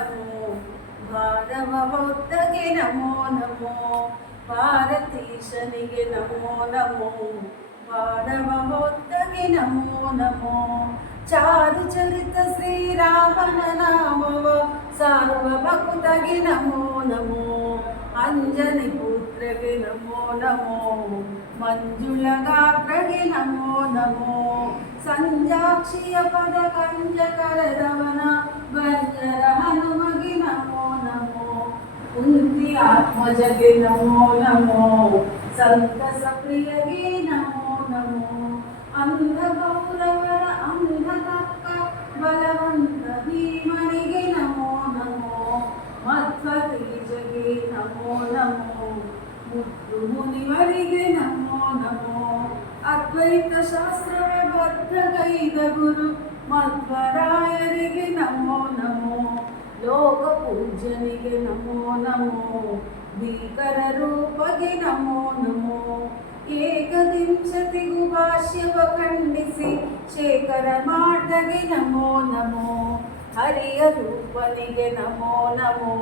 ನಮೋ ಭಾರವ ಹೊತ್ತಗೆ ನಮೋ ನಮೋ ಭಾರತೀಶನಿಗೆ ನಮೋ ನಮೋ ಭಾರವ ಹೊತ್ತಗೆ ನಮೋ ನಮೋ ಚಾರು ಚರಿತ ಶ್ರೀರಾಮನ ನಾಮವ ಸಾರುವ ಭಕ್ತಗೆ ನಮೋ ನಮೋ ಅಂಜನಿ ಪುತ್ರಗೆ ನಮೋ ನಮೋ ಮಂಜುಳ ಗಾತ್ರಗೆ ನಮೋ ನಮೋ ಸಂಜಾಕ್ಷಿಯ ಪದ ಕಂಜ ಕರೆದವನ ಬಂಜರ ಹನುಮಗೆ ನಮೋ ನಮೋ ಕುಂತಿ ಆತ್ಮಜಗೆ ನಮೋ ನಮೋ ಸಂತಸ ಪ್ರಿಯಗೆ ನಮೋ ನಮೋ ಅಂಧ ಗೌರವರ ಅಂಧ ತಕ್ಕ ಬಲವಂತ ಭೀಮನಿಗೆ ನಮೋ ನಮೋ ಮಧ್ವತೀಜಗೆ ನಮೋ ನಮೋ ಮುದ್ದು ಮುನಿವರಿಗೆ ನಮೋ ನಮೋ ಅದ್ವೈತ ಶಾಸ್ತ್ರವ ಬದ್ಧಗೈದ ಗುರು ಮಧ್ವರಾಯರಿಗೆ ನಮೋ ನಮೋ ಲೋಕ ಪೂಜನಿಗೆ ನಮೋ ನಮೋ ಭೀಕರ ರೂಪಗೆ ನಮೋ ನಮೋ ಏಕದಿಂಶತಿಗೂ ಭಾಷ್ಯವ ಖಂಡಿಸಿ ಶೇಖರ ಮಾರ್ಗಗೆ ನಮೋ ನಮೋ ಹರಿಯ ರೂಪನಿಗೆ ನಮೋ ನಮೋ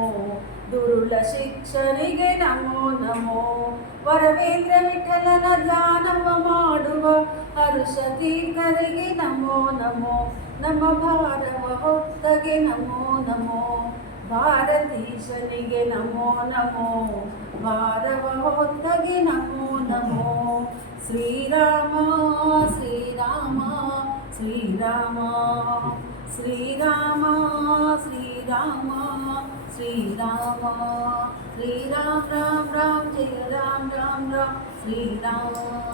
ದುರುಳ ಶಿಕ್ಷನಿಗೆ ನಮೋ ನಮೋ ವರವೇಂದ್ರ ವಿಠಲನ ಧ್ಯಾನವ ಮಾಡುವ ಹರುಷ ತೀರ್ಥರಿಗೆ ನಮೋ ನಮೋ ನಮ್ಮ ಭಾರವ ಹೊತ್ತಗೆ ನಮೋ ನಮೋ ಭಾರತೀಶನಿಗೆ ನಮೋ ನಮೋ ಭಾರವ ಹೊತ್ತಗೆ ನಮೋ ನಮೋ ಶ್ರೀರಾಮ ಶ್ರೀರಾಮ ಶ್ರೀರಾಮ ಶ್ರೀರಾಮ ಶ್ರೀರಾಮ ಶ್ರೀರಾಮ ಶ್ರೀರಾಮ ರಾಮ ರಾಮ ಜಯ ರಾಮ ರಾಮ ರಾಮ ಶ್ರೀರಾಮ